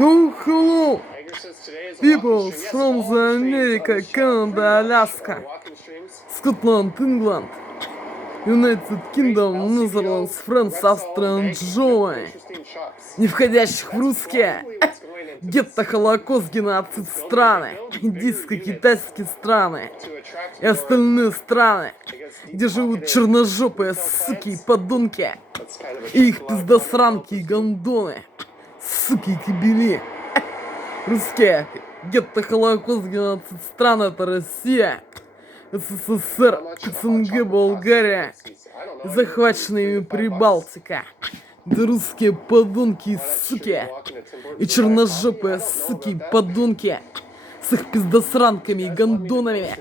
Oh, hello, people from the America, Canada, Alaska, Scotland, England, United Kingdom, Netherlands, France, Австрия, Germany, не входящих в русские, гетто, Холокост, геноцид страны, индийско-китайские страны и остальные страны, где живут черножопые суки и подонки, и их пиздосранки и гондоны, суки и кобели. Русские, гетто, Холокост, геноцид стран — это Россия, СССР, СНГ, Болгария, захваченная ими Прибалтика. Да русские подонки и суки, и черножопые суки и подонки с их пиздосранками и гондонами,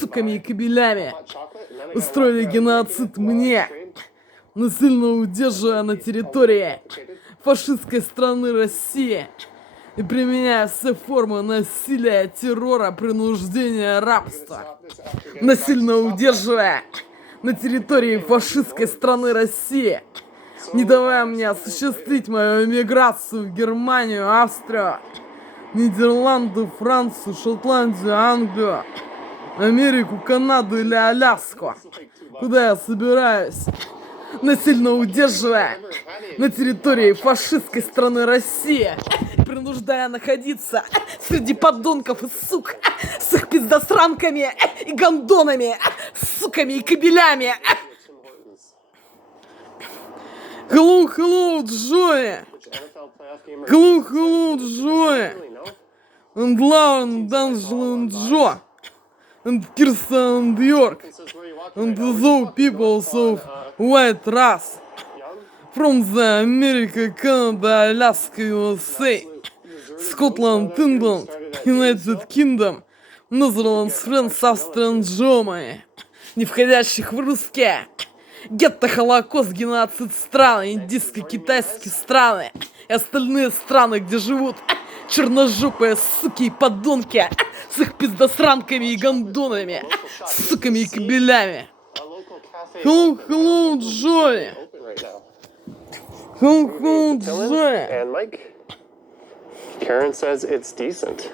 суками и кобелями устроили геноцид мне, насильно удерживая на территории фашистской страны России и применяя все формы насилия, террора, принуждения, рабства, насильно удерживая на территории фашистской страны России, не давая мне осуществить мою эмиграцию в Германию, Австрию, Нидерланды, Францию, Шотландию, Англию, Америку, Канаду или Аляску, куда я собираюсь, насильно удерживая на территории фашистской страны России, принуждая находиться среди подонков и сук с их пиздосранками и гондонами, суками и кобелями. Hello, hello, Joy! Hello, hello, Joy! And Lauren, D'Angelo, and Joe! And Kirsten, and York! And those people of white race! From the America, Canada, Alaska, USA! Scotland, England, United Kingdom, Netherlands, France, Австрия, Germany! Не входящих в русские! Гетто, Холокост, геноцид страны, индийско-китайские страны и остальные страны, где живут черножопые суки и подонки с их пиздосранками и гондонами, суками и кобелями. Hello, hello, Joy. Hello, hello, Joy. And Mike, Karen says it's decent.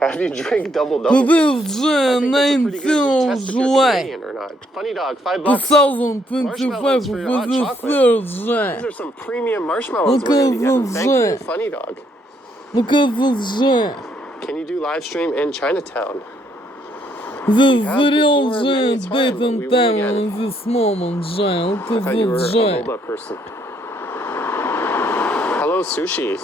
How do you drink double-double? Today is Joy, 19th of July, Funny dog, $5. 2025, for the third Joy. These are some premium marshmallows. Look at this Thank Joy. you, Funny dog. Look at this Joy. Can you do live stream in Chinatown? This is the real before Joy, many date times, but and we will time again. in this moment, Joy. Look I at thought you were this a Joy. boba person. Hello, sushi.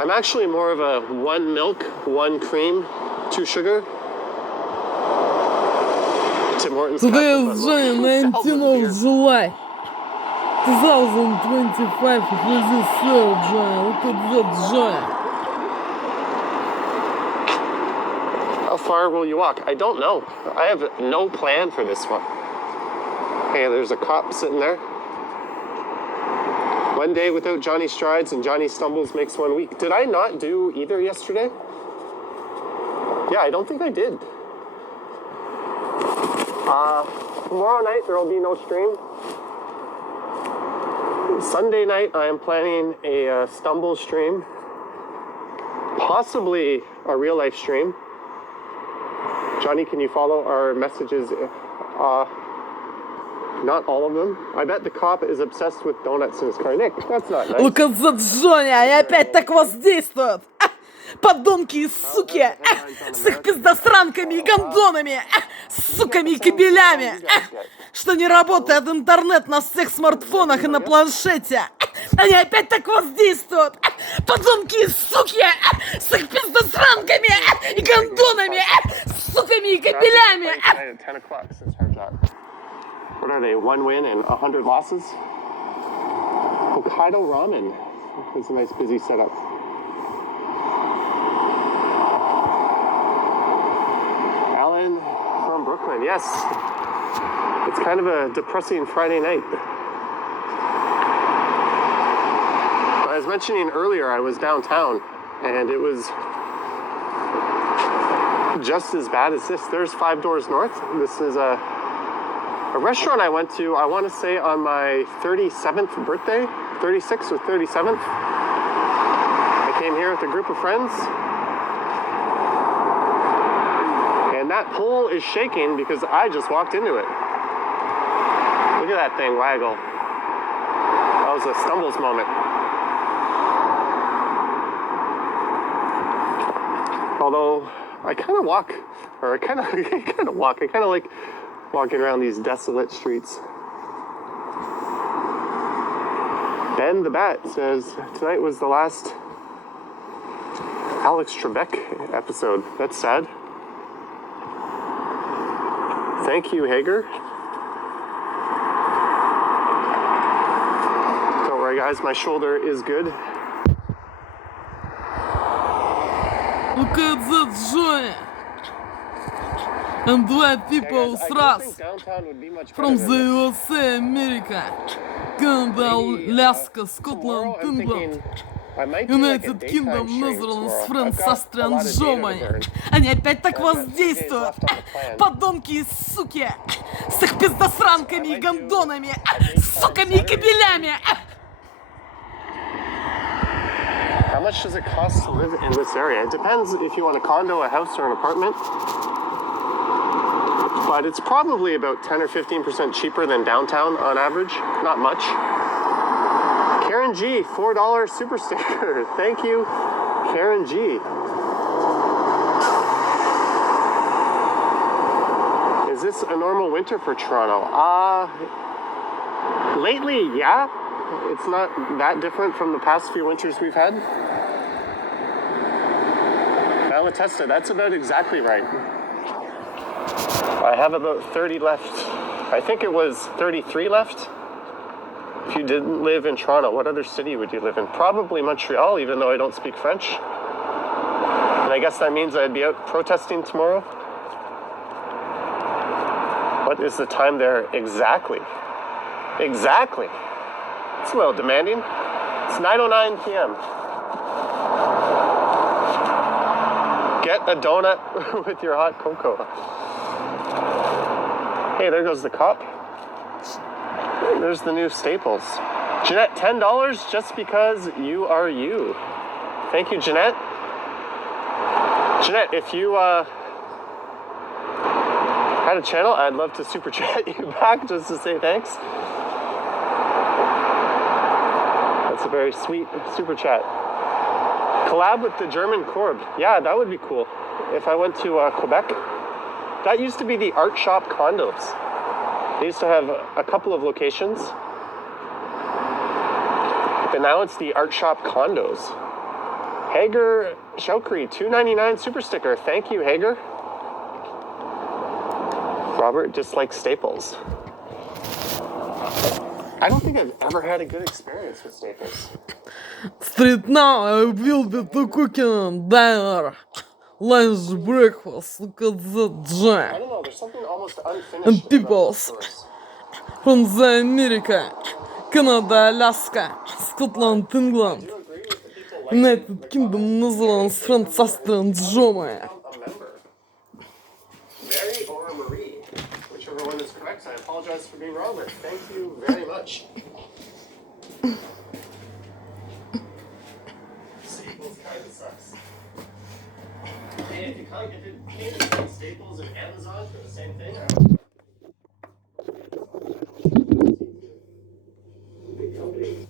I'm actually more of a 1 milk, 1 cream, 2 sugar. Tim Hortons. Today Captain, is but look, Joy, who sells 19th beer? of July, 2025, for this third Joy. Look at that Joy. How far will you walk? I don't know. I have no plan for this one. Hey, there's a cop sitting there. One day without Johnny strides and Johnny stumbles makes 1 week. Did I not do either yesterday? Yeah, I don't think I did. Tomorrow night there will be no stream. Sunday night I am planning a stumble stream. Possibly a real life stream. Johnny, can you follow our messages? Not all of them. I bet the cop is obsessed with donuts in his car. Nick, that's not nice. Look at that Johnny, они опять так воздействуют. Подонки и суки, с их пиздосранками и гондонами, суками и кобелями, что не работает интернет на всех смартфонах и на планшете. Они опять так воздействуют. Подонки и суки, с их пиздосранками и гондонами, суками и кобелями. At 10 o'clock since our job. What are they? 1 win and 100 losses? Hokkaido Ramen. It's a nice busy setup. Alan from Brooklyn. Yes. It's kind of a depressing Friday night. I was mentioning earlier I was downtown and it was just as bad as this. There's 5 doors north. This is a A restaurant I went to, I want to say on my 37th birthday, 36th or 37th. I came here with a group of friends. And that pole is shaking because I just walked into it. Look at that thing waggle. That was a stumbles moment. Although I kind of walk, or I kind of like walking around these desolate streets. Ben the Bat says tonight was the last Alex Trebek episode. That's sad. Thank you, Hager. Don't worry, guys, my shoulder is good. Look at that joy! And white people thrust from the USA, America, Canada, Alaska, Scotland, England, United Kingdom, Netherlands, France, Austria and Germany. Они опять так воздействуют! Подонки и суки! С их пиздосранками и гондонами! Суками и кобелями! How much does it cost to live in this area? It depends if you want a condo, a house, or an apartment. But it's probably about 10 or 15% cheaper than downtown on average. Not much. Karen G, $4 super sticker. Thank you, Karen G. Is this a normal winter for Toronto? Lately, yeah. It's not that different from the past few winters we've had. Malatesta, that's about exactly right. I have about 30 left. I think it was 33 left. If you didn't live in Toronto, what other city would you live in? Probably Montreal, even though I don't speak French. And I guess that means I'd be out protesting tomorrow. What is the time there exactly? Exactly. It's a little demanding. It's 9:09 p.m. Get a donut with your hot cocoa. Hey, there goes the cop. There's the new Staples. Jeanette, $10 just because you are you. Thank you, Jeanette. Jeanette, if you had a channel, I'd love to super chat you back just to say thanks. That's a very sweet super chat. Collab with the German Corb. Yeah, that would be cool. If I went to Quebec. That used to be the Art Shop Condos. They used to have a couple of locations. But now it's the Art Shop Condos. Hager Shokri, $2.99 super sticker. Thank you, Hager. Robert dislikes Staples. I don't think I've ever had a good experience with Staples. Straight now, I will be to cooking dinner. Lunch, breakfast, look at that joy. I don't know, there's something almost unfinished And peoples from the America, Canada, Alaska, Scotland, England, United Kingdom, Netherlands, France, Austria and Germany. Mary or Marie, whichever one is correct. I apologize for being wrong, but thank you very much. Staples kind of sucks. Hey, if you can't get Staples and Amazon for the same thing, big company.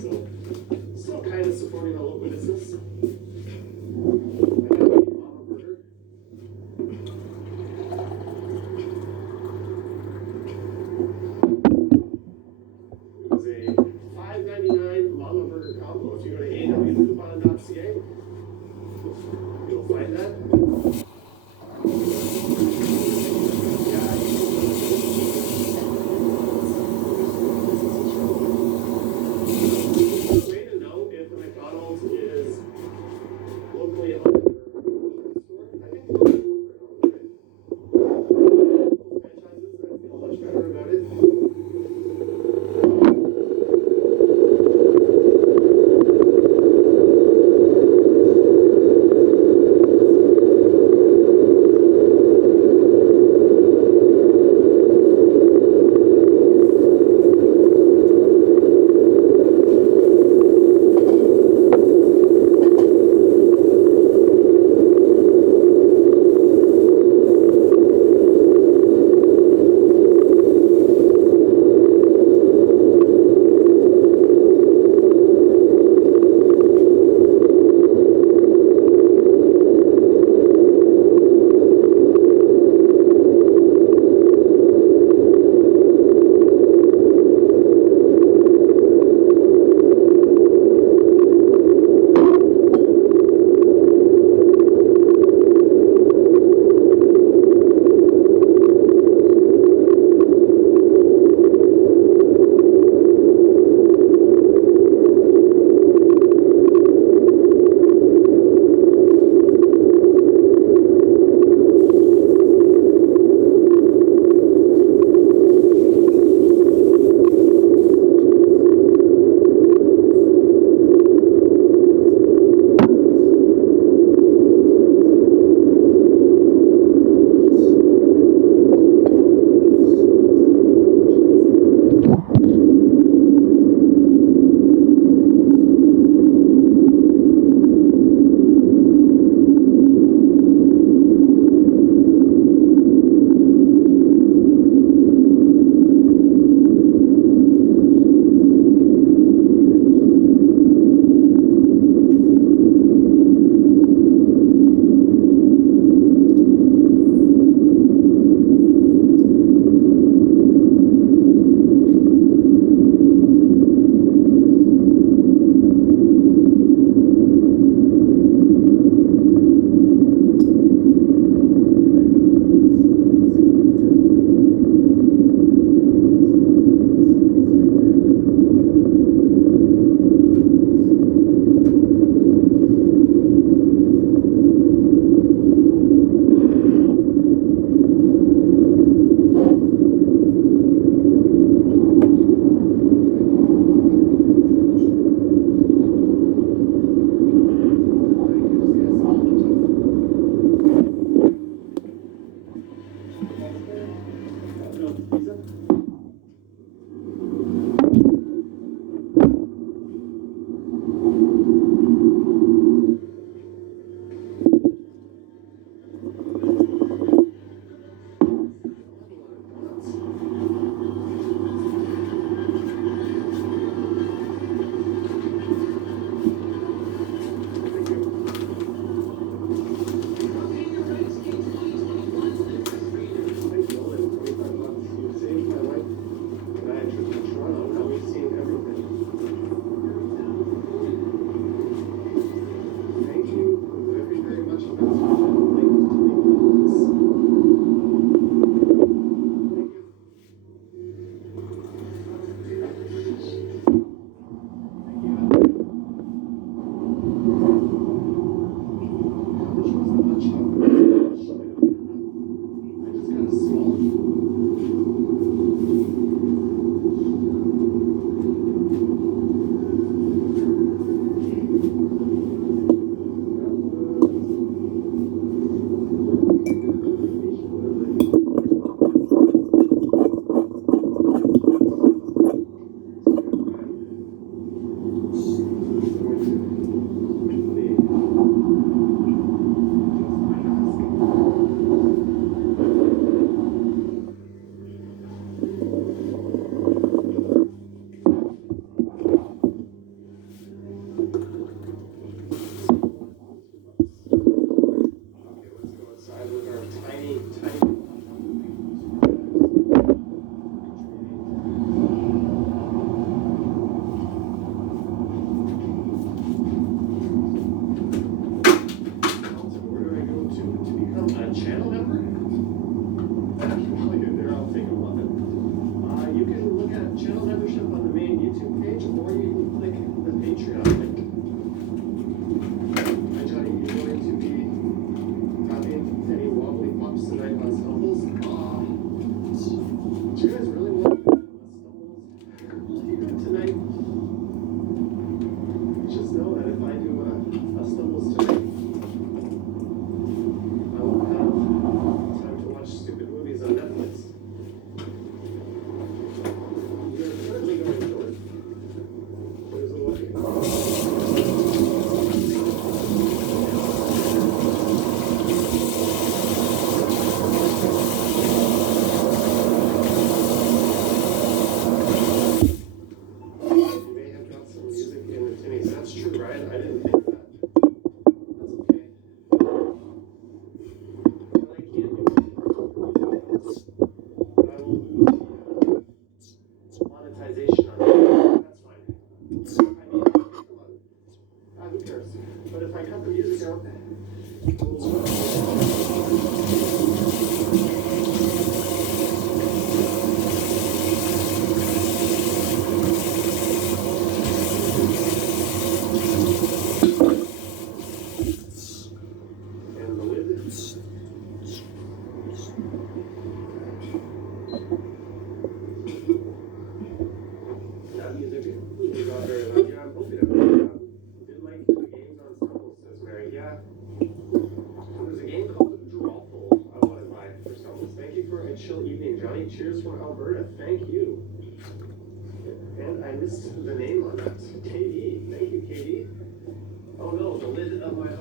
so still kind of supporting the local business. It was a $5.99 Mama Burger combo. If you go to awcoupon.ca, you'll find that. Way to know if the McDonald's is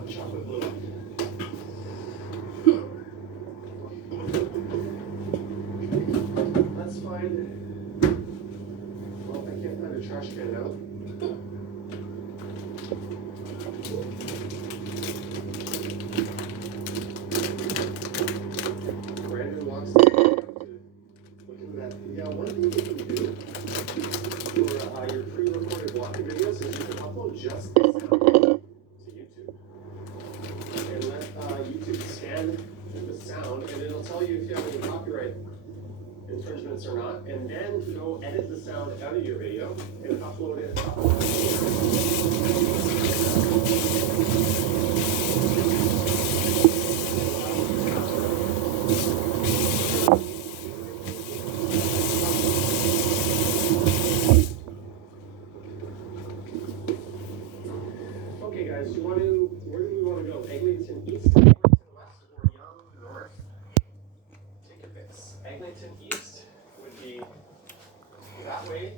chocolate blue. Let's find. Well, I can't find a trash can now. Brandon wants to look into that. Yeah, one thing you can do for your pre-recorded walking videos is you can upload just the sound to YouTube. And let YouTube scan the sound, and it'll tell you if you have any copyright infringements or not, and then go edit the sound out of your video and upload it. Okay, guys, where do we want to go? Eglinton East, Eglinton West, or Young North? Take your picks. Eglinton East would be that way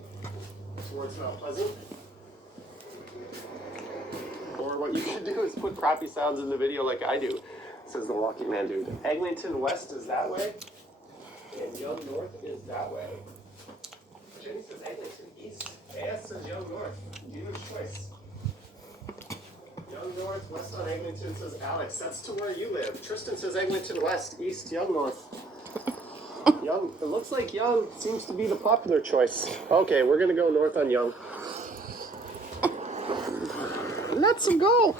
towards Mount Pleasant. Or what you could do is put crappy sounds in the video like I do, says the walking man dude. Eglinton West is that way, and Young North is that way. Jenny says Eglinton East. AS says Young North. Dealer's choice. Young North, West on Eglinton, says Alex. That's to where you live. Tristan says Eglinton West, East, Young North. Young, it looks like Young seems to be the popular choice. Okay, we're gonna go north on Young. Let's go!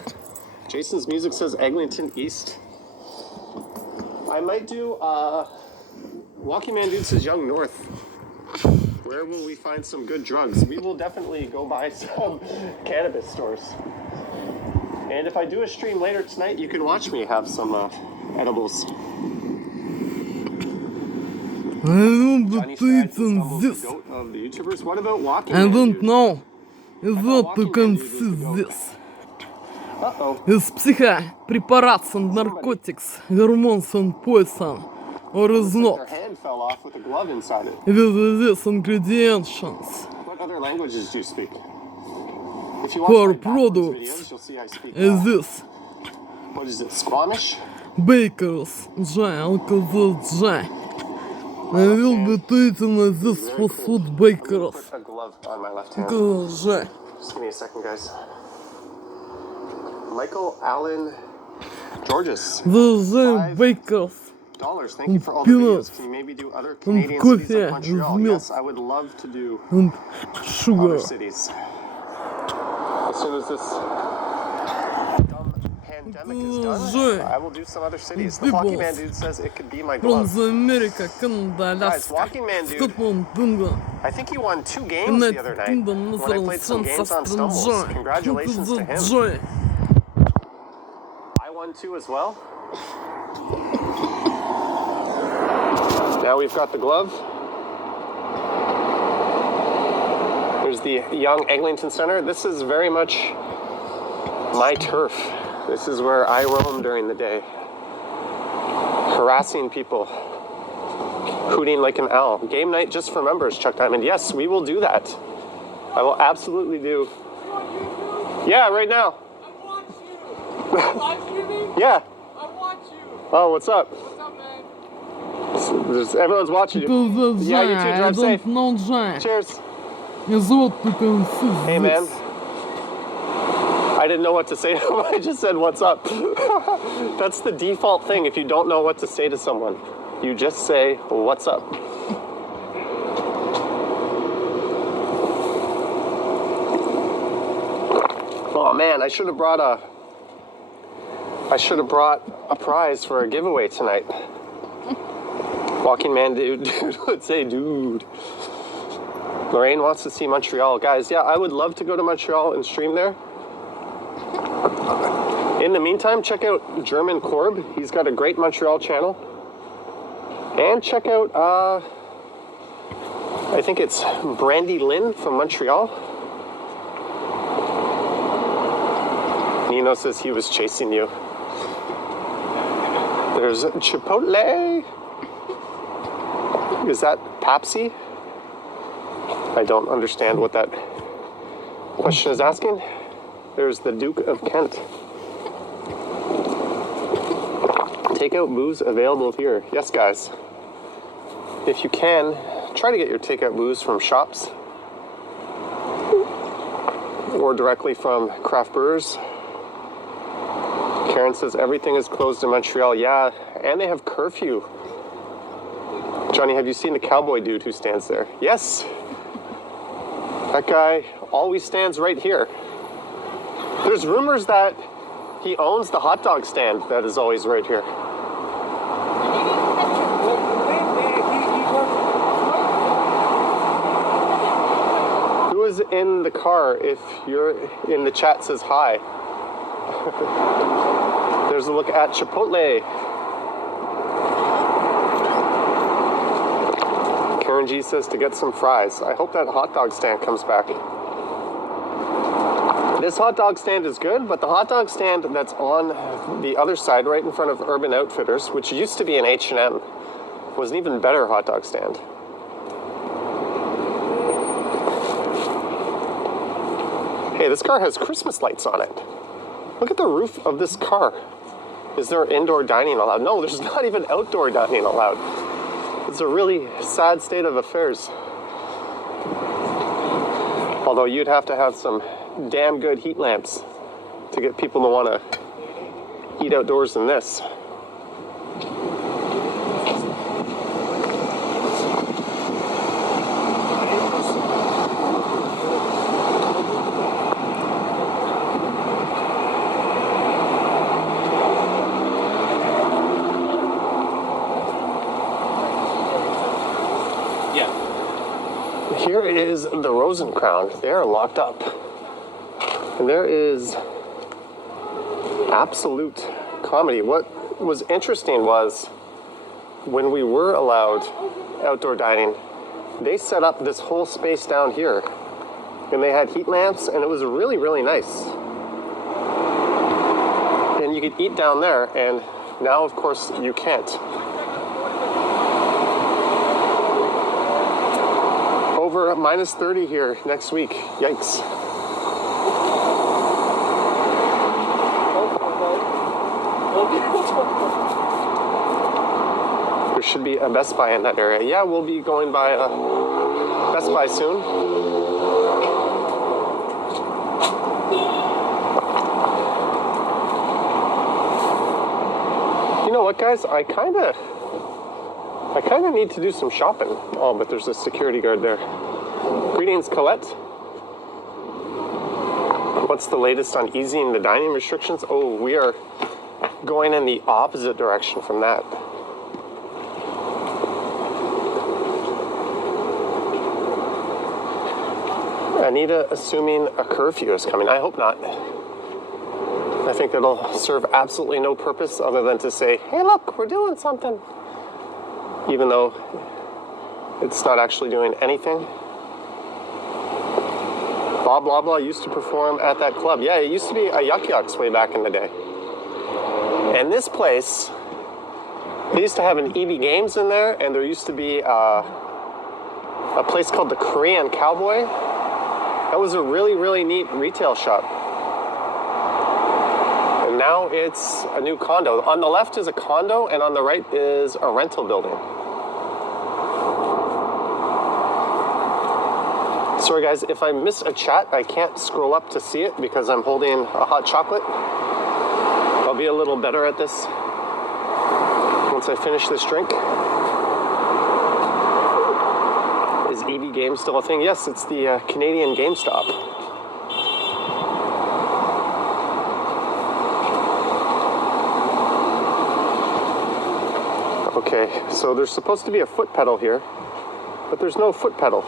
Jason's music says Eglinton East. I might do, Walking Man Dude says Young North. Where will we find some good drugs? We will definitely go buy some cannabis stores. And if I do a stream later tonight, you can watch me have some edibles. Johnny Strides is almost the goat of the YouTubers. What about Walking Man Dude? I don't know. Is what you can see this. Is psycha, preparates and narcotics, hormones and poison, or is not. Their hand fell off with a glove inside it. With these ingredients. What other languages do you speak? If you For watch my backwards products videos, you'll see I speak. Is this What is it? Squamish? bakers, alcohol, I will be treating this for food bakers. Put a glove on my left hand. Just Just give me a second, guys. Michael Allen Georges. the bakers. $5. Thank you for all the Peanuts. videos. Can you maybe do other Canadian coffee cities like Montreal? with milk. Yes, I would love to do And sugar. other cities. As soon as this dumb pandemic is done, I will do some other cities. The Walking Man Dude says it could be my From glove. the America, Canada, Guys, Alaska, Walking Man Dude, Scotland, England. I think he won 2 games the other night when I played some games on Stumbles. Congratulations to him. I won 2 as well. Now we've got the glove. There's the Young Eglinton Center. This is very much my turf. This is where I roam during the day, harassing people, hooting like an owl. Game night just for members, Chuck Diamond. Yes, we will do that. I will absolutely do. Yeah, right now. I watch you. Live streaming? Yeah. I watch you. Oh, what's up? What's up, man? Everyone's watching you. Yeah, you too. Drive safe. Cheers. Hey, man. I didn't know what to say to him. I just said, what's up? That's the default thing. If you don't know what to say to someone, you just say, what's up? Oh, man, I should have brought a prize for a giveaway tonight. Walking Man Dude would say, dude. Lorraine wants to see Montreal. Guys, yeah, I would love to go to Montreal and stream there. In the meantime, check out German Corb. He's got a great Montreal channel. And check out, I think it's Brandy Lynn from Montreal. Nino says he was chasing you. There's Chipotle. Is that Pepsi? I don't understand what that question is asking. There's the Duke of Kent. Takeout booze available here. Yes, guys. If you can, try to get your takeout booze from shops or directly from craft brewers. Karen says everything is closed in Montreal. Yeah, and they have curfew. Johnny, have you seen the cowboy dude who stands there? Yes. That guy always stands right here. There's rumors that he owns the hot dog stand that is always right here. Who is in the car if you're in the chat says hi? There's a look at Chipotle. Karen G says to get some fries. I hope that hot dog stand comes back. This hot dog stand is good, but the hot dog stand that's on the other side, right in front of Urban Outfitters, which used to be an H&M, was an even better hot dog stand. Hey, this car has Christmas lights on it. Look at the roof of this car. Is there indoor dining allowed? No, there's not even outdoor dining allowed. It's a really sad state of affairs. Although you'd have to have some damn good heat lamps to get people to want to eat outdoors in this. Here is the Rosencrown. They are locked up. And there is absolute comedy. What was interesting was when we were allowed outdoor dining, they set up this whole space down here. And they had heat lamps, and it was really, really nice. And you could eat down there, and now, of course, you can't. Over minus 30 here next week. Yikes. There should be a Best Buy in that area. Yeah, we'll be going by Best Buy soon. You know what, guys? I kind of need to do some shopping. Oh, but there's a security guard there. Greetings, Colette. What's the latest on easing the dining restrictions? Oh, we are going in the opposite direction from that. Anita assuming a curfew is coming. I hope not. I think that'll serve absolutely no purpose other than to say, hey, look, we're doing something. Even though it's not actually doing anything. Bob Blah Blah used to perform at that club. Yeah, it used to be a Yuck Yucks way back in the day. And this place, they used to have an EB Games in there, and there used to be a place called the Korean Cowboy. That was a really, really neat retail shop. And now it's a new condo. On the left is a condo, and on the right is a rental building. Sorry guys, if I miss a chat, I can't scroll up to see it because I'm holding a hot chocolate. I'll be a little better at this once I finish this drink. Is EB Games still a thing? Yes, it's the Canadian GameStop. Okay, so there's supposed to be a foot pedal here, but there's no foot pedal.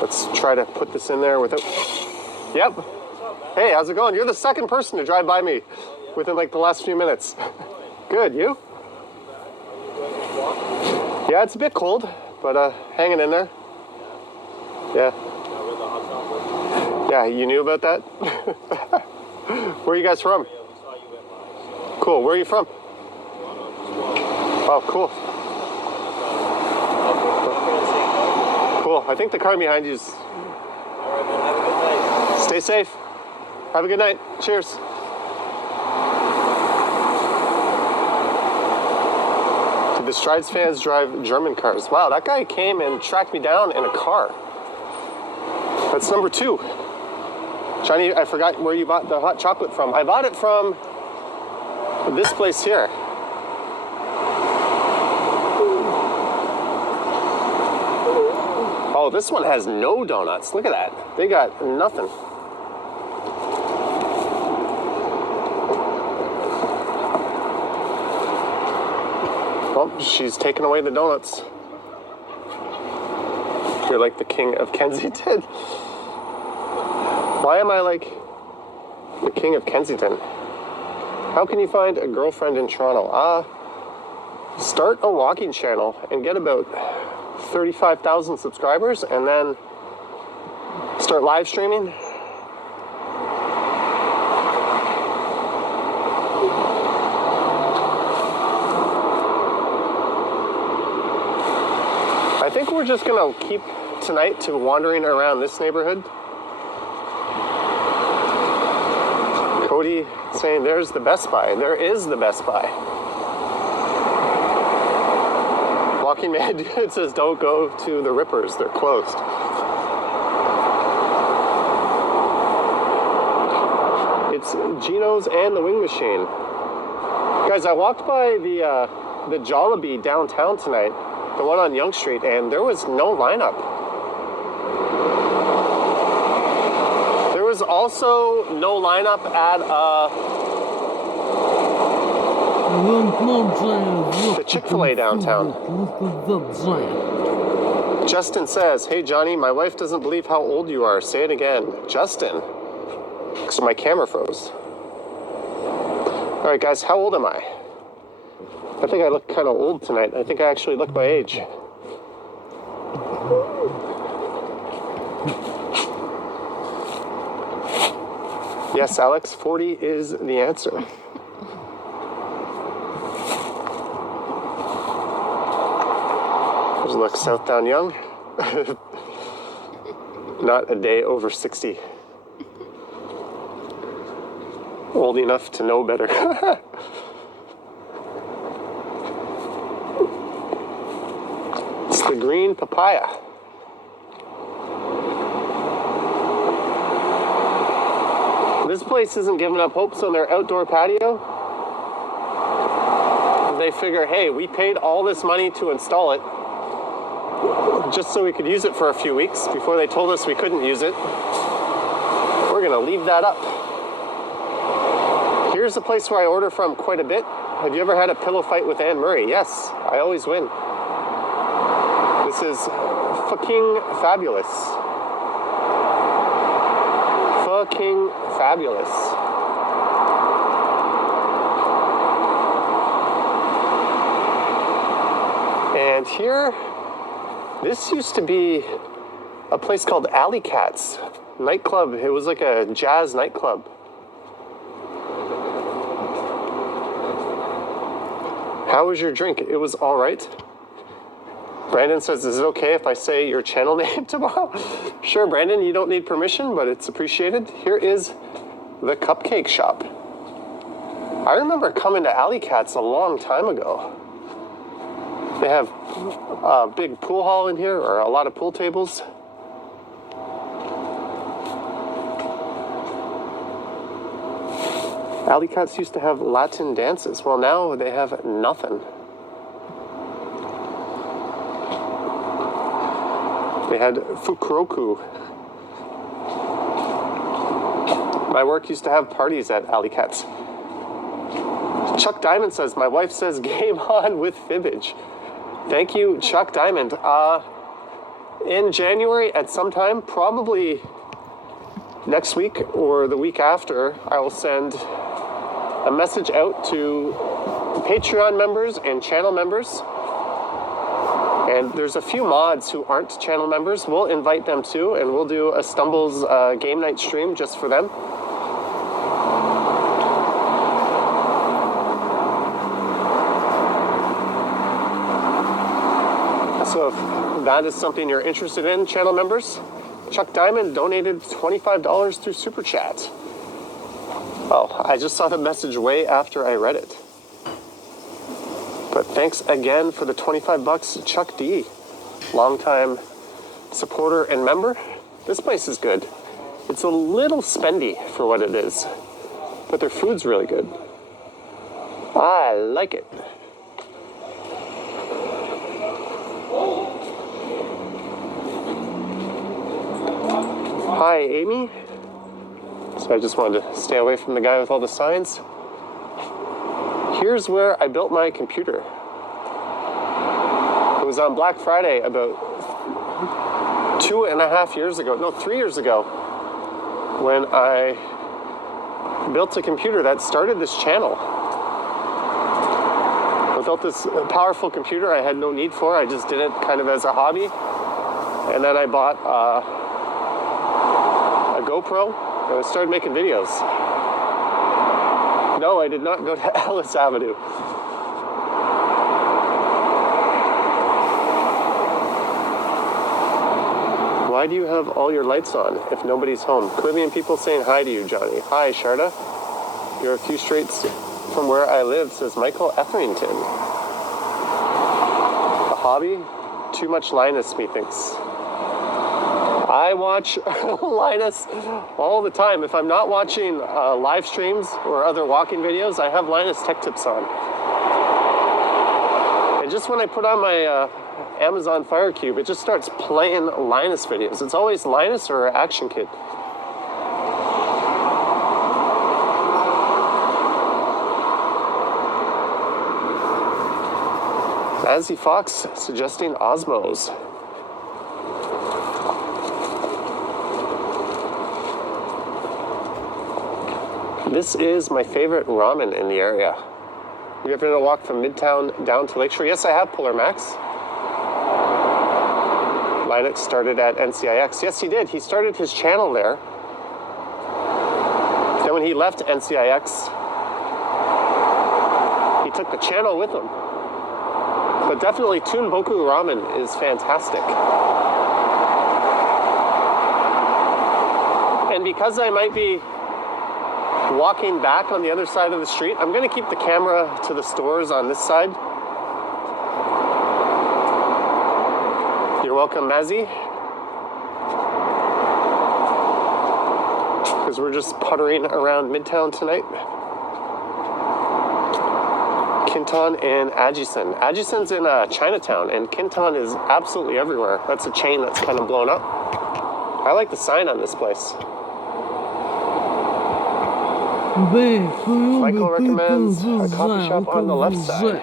Let's try to put this in there without... Yep. Hey, how's it going? You're the second person to drive by me within like the last few minutes. Good, you? Yeah, it's a bit cold, but hanging in there. Yeah. Yeah, you knew about that? Where are you guys from? Cool, where are you from? Oh, cool. Cool. I think the car behind you is... All right, man. Have a good night. Stay safe. Have a good night. Cheers. the Strides fans drive German cars. Wow, that guy came and tracked me down in a car. That's number 2. Johnny, I forgot where you bought the hot chocolate from. I bought it from this place here. Oh, this one has no donuts. Look at that. They got nothing. Well, she's taking away the donuts. You're like the king of Kensington. Why am I like the king of Kensington? How can you find a girlfriend in Toronto? Start a walking channel and get about 35,000 subscribers and then start live streaming. I think we're just gonna keep tonight to wandering around this neighborhood. Cody saying there's the Best Buy. There is the Best Buy. Walking Man Dude says don't go to the Rippers. They're closed. It's Gino's and the Wing Machine. Guys, I walked by the Jollibee downtown tonight, the one on Yonge Street, and there was no lineup. There was also no lineup at the Chick-fil-A downtown. Justin says, hey Johnny, my wife doesn't believe how old you are. Say it again. Justin. So my camera froze. All right, guys, how old am I? I think I look kind of old tonight. I think I actually look my age. Yes, Alex, 40 is the answer. There's a look, Southdown Young. Not a day over 60. Old enough to know better. It's the green papaya. This place isn't giving up hopes on their outdoor patio. They figure, hey, we paid all this money to install it just so we could use it for a few weeks before they told us we couldn't use it. We're gonna leave that up. Here's a place where I order from quite a bit. Have you ever had a pillow fight with Anne Murray? Yes, I always win. This is fucking fabulous. Fucking fabulous. And here, this used to be a place called Alley Cats nightclub. It was like a jazz nightclub. How was your drink? It was all right. Brandon says, is it okay if I say your channel name tomorrow? Sure, Brandon, you don't need permission, but it's appreciated. Here is the cupcake shop. I remember coming to Alley Cats a long time ago. They have a big pool hall in here, or a lot of pool tables. Alley Cats used to have Latin dances. Well, now they have nothing. They had Fukuroku. My work used to have parties at Alley Cats. Chuck Diamond says, my wife says game on with Fibbage. Thank you, Chuck Diamond. In January at some time, probably next week or the week after, I will send a message out to Patreon members and channel members. And there's a few mods who aren't channel members. We'll invite them too, and we'll do a Stumbles game night stream just for them. So if that is something you're interested in, channel members, Chuck Diamond donated $25 through Super Chat. Oh, I just saw the message way after I read it. But thanks again for the 25 bucks, Chuck D. Longtime supporter and member. This place is good. It's a little spendy for what it is, but their food's really good. I like it. Hi, Amy. So I just wanted to stay away from the guy with all the signs. Here's where I built my computer. It was on Black Friday about 2.5 years ago, no, 3 years ago, when I built a computer that started this channel. Without this powerful computer I had no need for, I just did it kind of as a hobby. And then I bought a GoPro and I started making videos. No, I did not go to Ellis Avenue. Why do you have all your lights on if nobody's home? Could be people saying hi to you, Johnny. Hi, Sharda. You're a few streets from where I live, says Michael Etherington. A hobby? Too much Linus, methinks. I watch Linus all the time. If I'm not watching live streams or other walking videos, I have Linus Tech Tips on. And just when I put on my Amazon Fire Cube, it just starts playing Linus videos. It's always Linus or Action Kid. Azzy Fox suggesting Osmos. This is my favorite ramen in the area. You ever done a walk from Midtown down to Lakeshore? Yes, I have, Polar Max. Linux started at NCIX. Yes, he did. He started his channel there. Then when he left NCIX, he took the channel with him. But definitely Tunboku Ramen is fantastic. And because I might be walking back on the other side of the street, I'm going to keep the camera to the stores on this side. You're welcome, Mazzy. Because we're just puttering around Midtown tonight. Kinton and Ajisen. Ajisen's in Chinatown, and Kinton is absolutely everywhere. That's a chain that's kind of blown up. I like the sign on this place. Michael recommends a coffee shop on the left side.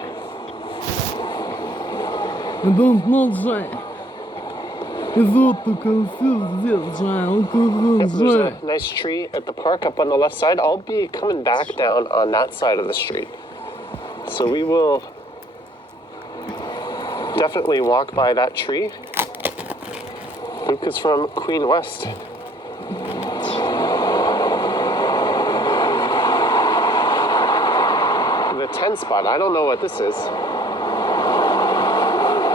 If there's a nice tree at the park up on the left side, I'll be coming back down on that side of the street. So we will definitely walk by that tree. Luke is from Queen West. The 10 spot, I don't know what this is.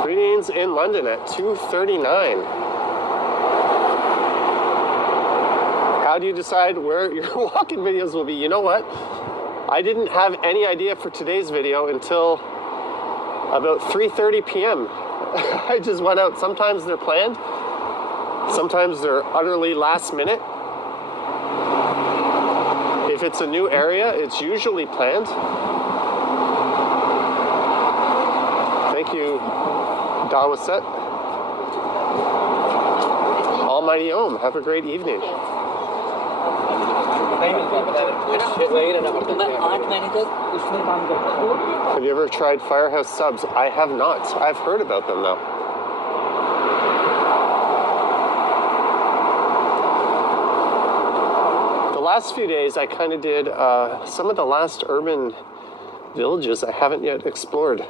Greetings in London at 2:39. How do you decide where your walking videos will be? You know what? I didn't have any idea for today's video until about 3:30 p.m. I just went out. Sometimes they're planned. Sometimes they're utterly last minute. If it's a new area, it's usually planned. Thank you, Dawaset. Almighty Om, have a great evening. Have you ever tried Firehouse subs? I have not. I've heard about them though. The last few days I kind of did some of the last urban villages I haven't yet explored.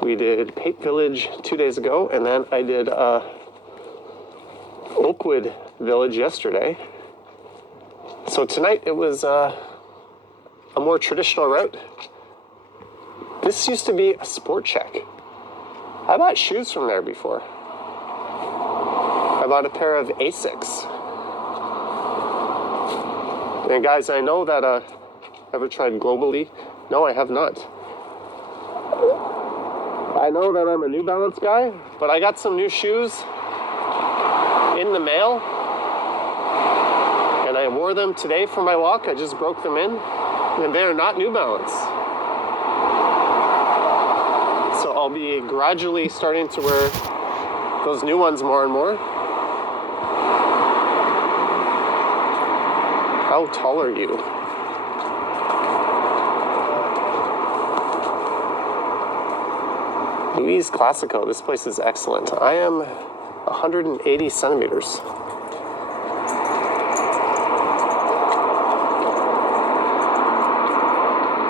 We did Pape Village 2 days ago, and then I did Oakwood Village yesterday. So tonight it was a more traditional route. This used to be a Sport Check. I bought shoes from there before. I bought a pair of Asics. And guys, I know that ever tried Globally No, I have not. I know that I'm a New Balance guy, but I got some new shoes in the mail, and I wore them today for my walk. I just broke them in, and they are not New Balance. So I'll be gradually starting to wear those new ones more and more. How tall are you? Louise Classico, this place is excellent. I am 180 centimeters.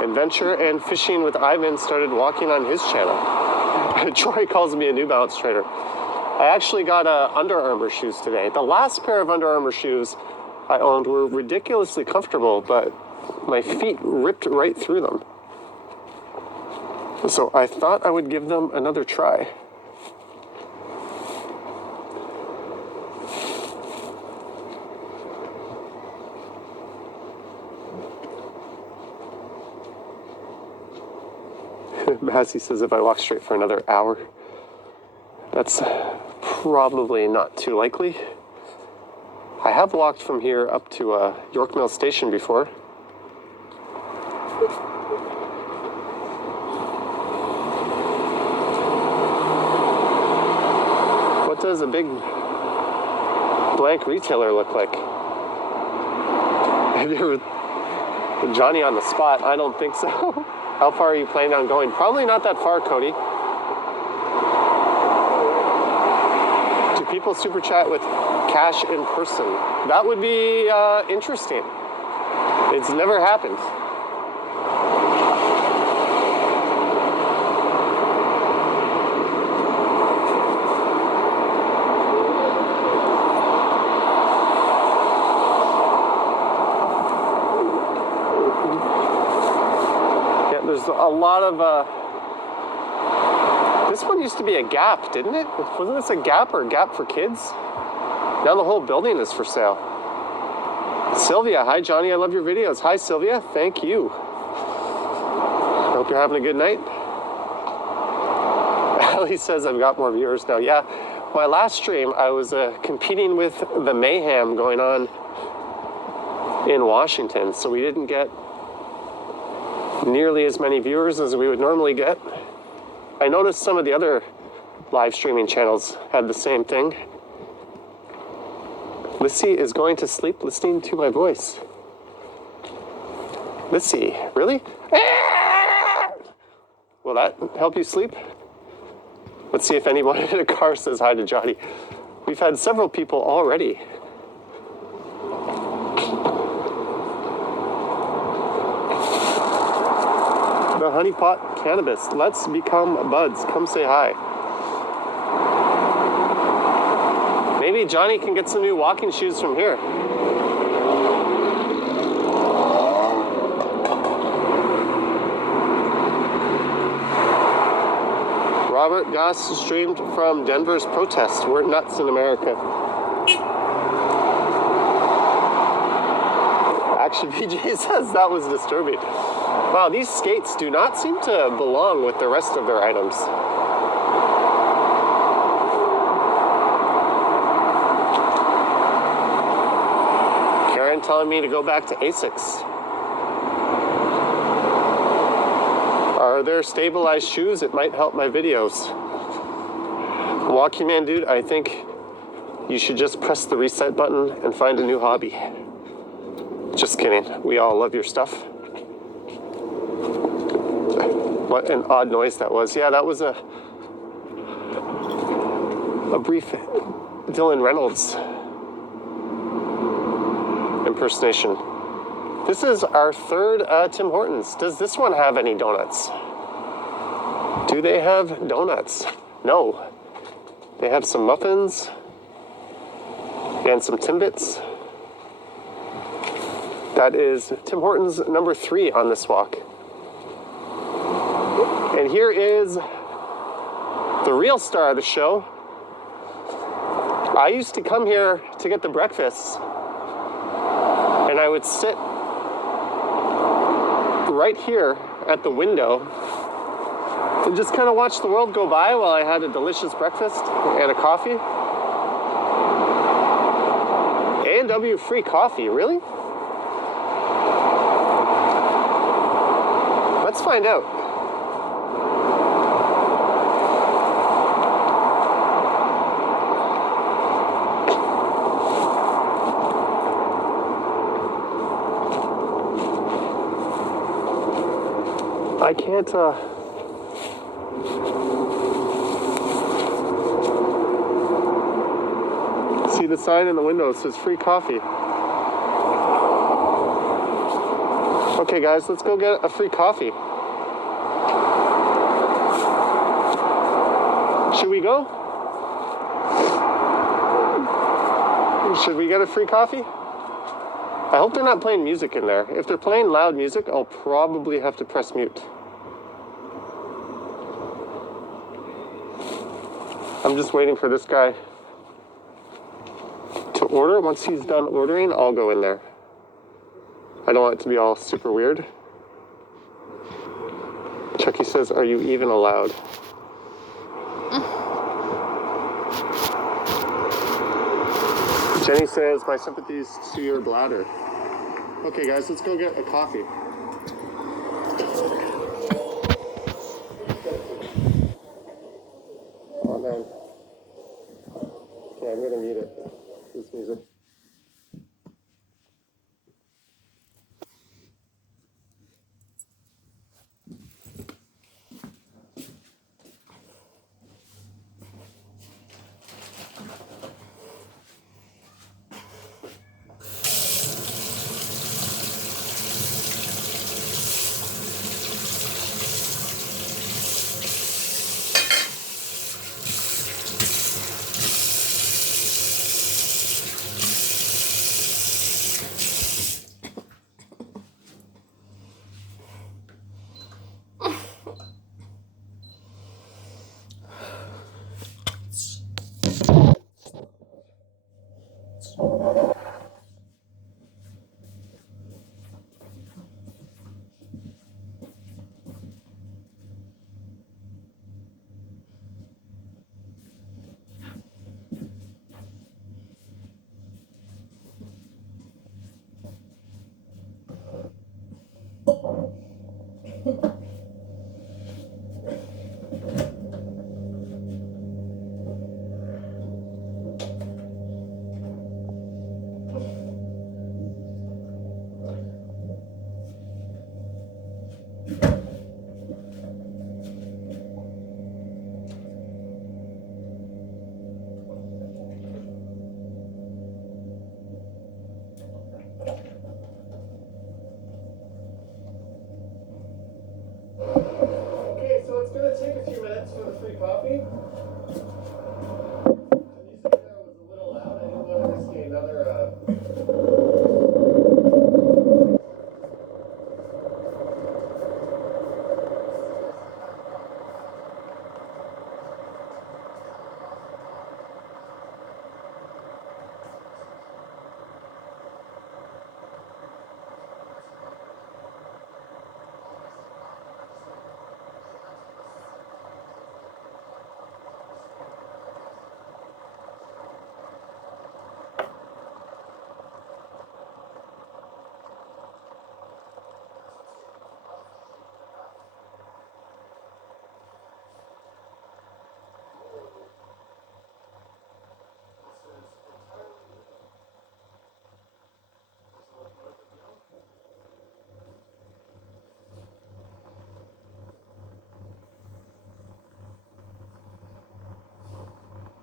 Adventure and Fishing with Ivan started walking on his channel. Troy calls me a New Balance trader. I actually got Under Armour shoes today. The last pair of Under Armour shoes I owned were ridiculously comfortable, but my feet ripped right through them. So I thought I would give them another try. Massey says if I walk straight for another hour, that's probably not too likely. I have walked from here up to York Mill Station before. What does a big blank retailer look like? Have you ever... Johnny on the spot? I don't think so. How far are you planning on going? Probably not that far, Cody. Do people super chat with cash in person? That would be interesting. It's never happened. There's a lot of, this one used to be a Gap, didn't it? Wasn't this a Gap or a Gap for kids? Now the whole building is for sale. Sylvia, hi Johnny, I love your videos. Hi Sylvia, thank you. I hope you're having a good night. Ellie says I've got more viewers now. Yeah, my last stream, I was competing with the mayhem going on in Washington, so we didn't get nearly as many viewers as we would normally get. I noticed some of the other live streaming channels had the same thing. Lissy is going to sleep listening to my voice. Lissy, really? Will that help you sleep? Let's see if anyone in a car says hi to Johnny. We've had several people already. The Honeypot Cannabis. Let's become buds. Come say hi. Maybe Johnny can get some new walking shoes from here. Robert Goss streamed from Denver's protest. We're nuts in America. Action PG says that was disturbing. Wow, these skates do not seem to belong with the rest of their items. Karen telling me to go back to Asics. Are there stabilized shoes? It might help my videos. Walking Man Dude, I think you should just press the reset button and find a new hobby. Just kidding. We all love your stuff. What an odd noise that was. Yeah, that was a brief Dylan Reynolds impersonation. This is our third Tim Hortons. Does this one have any donuts? Do they have donuts? No. They have some muffins and some Timbits. That is Tim Hortons number 3 on this walk. And here is the real star of the show. I used to come here to get the breakfast, and I would sit right here at the window and just kind of watch the world go by while I had a delicious breakfast and a coffee. A&W free coffee, really? Let's find out. I can't, see the sign in the window. It says free coffee. Okay, guys, let's go get a free coffee. Should we go? Should we get a free coffee? I hope they're not playing music in there. If they're playing loud music, I'll probably have to press mute. I'm just waiting for this guy to order. Once he's done ordering, I'll go in there. I don't want it to be all super weird. Chucky says, are you even allowed? Jenny says, my sympathies to your bladder. Okay, guys, let's go get a coffee. Oh, man. Okay, I'm gonna mute it. This music. Okay, so it's gonna take a few minutes for the free coffee. The music there was a little loud. I didn't want to risk another.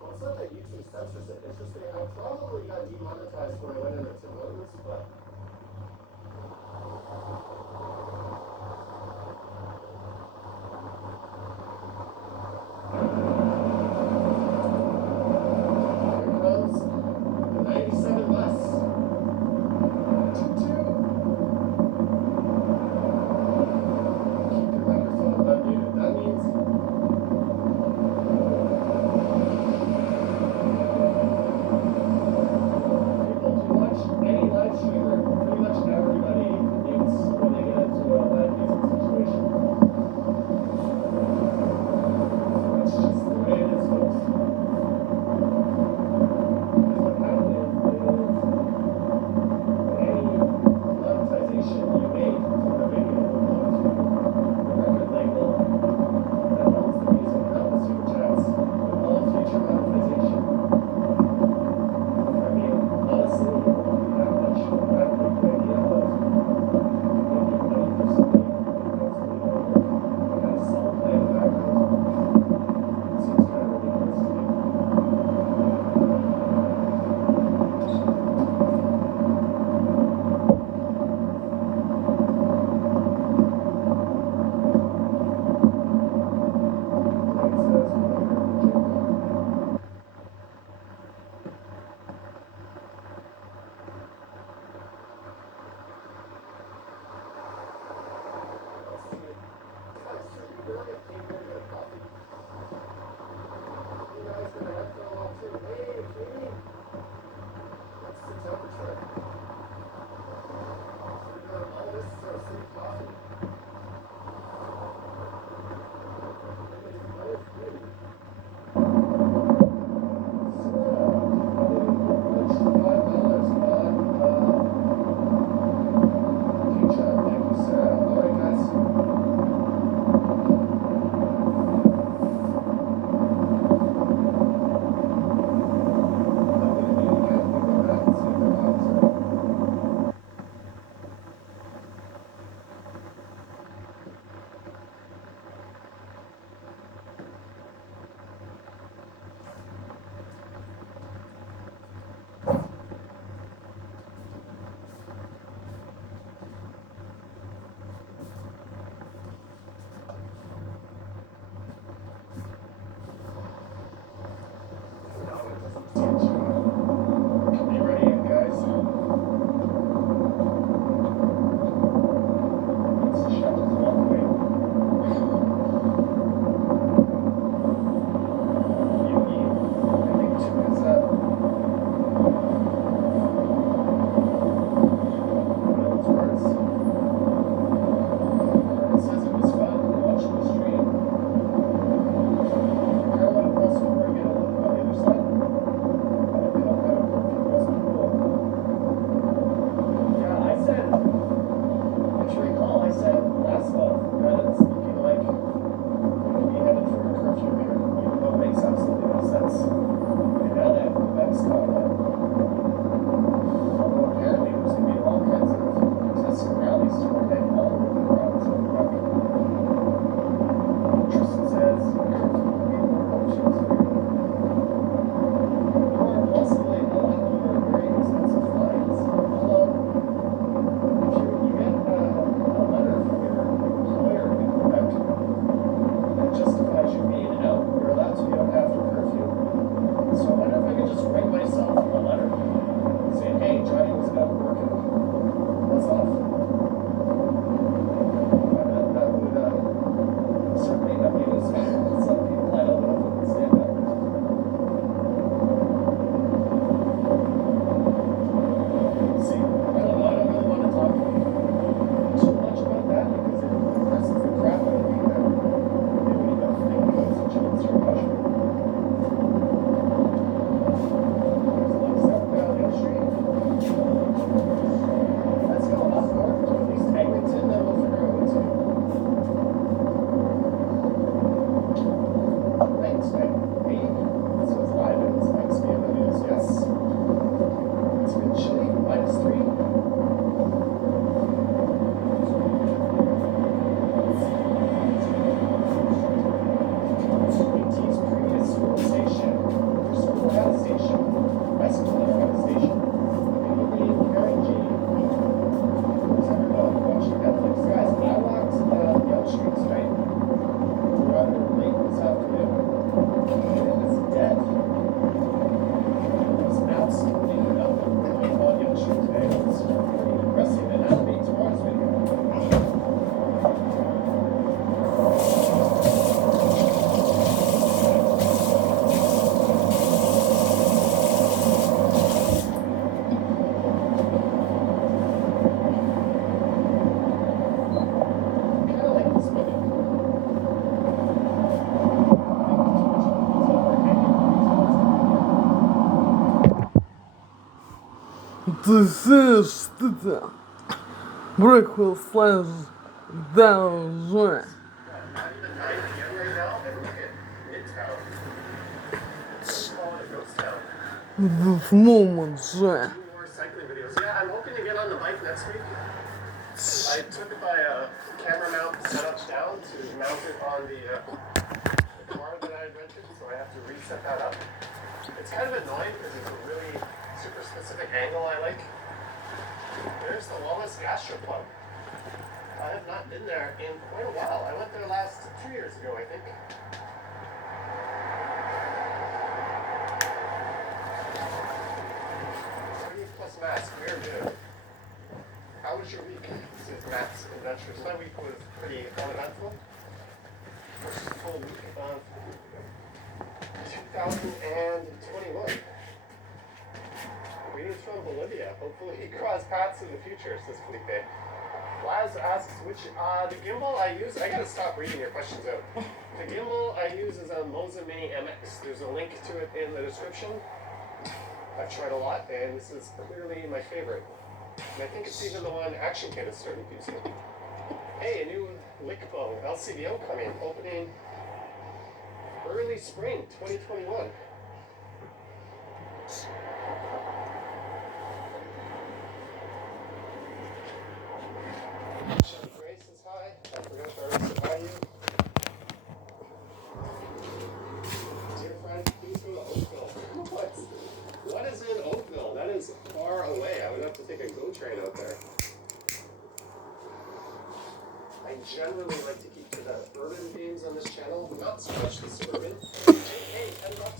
It's not that YouTube censors it. It's just that I probably got demonetized when I went into Tim Hortons, but. Here comes the 97 bus. Toot-toot. Keep your microphone unmuted. That means. Ты знаешь, что-то breakfast slash даже. Not even 9 p.m. right now, and look at Midtown. They're calling it a ghost town. This moment же. Do more cycling videos. Yeah, I'm hoping to get on the bike next week. I took my camera mount setup down to mount it on the car that I had rented, so I have to reset that up. It's kind of annoying because it's a really super specific angle I like. There's the Wallace Gastropub. I have not been there in quite a while. I went there last 2 years ago, I think. 30+ mask, very good. How was your week? This is Matt's Adventures. My week was pretty uneventful. First full week of 2021. Greetings from Bolivia. Hopefully cross paths in the future, says Felipe. Laz asks which, the gimbal I use, I gotta stop reading your questions out. The gimbal I use is a Moza Mini MX. There's a link to it in the description. I've tried a lot, and this is clearly my favorite. And I think it's even the one Action Kid is starting using. Hey, a new Lickbo LCDO coming, opening early spring 2021. Chevy Grace is high. I forgot to already say hi to you. Dear friend, please go to Oakville. What is in Oakville? That is far away. I would have to take a GO train out there. I generally like to keep to the urban games on this channel, not so much the suburban. Hey, $10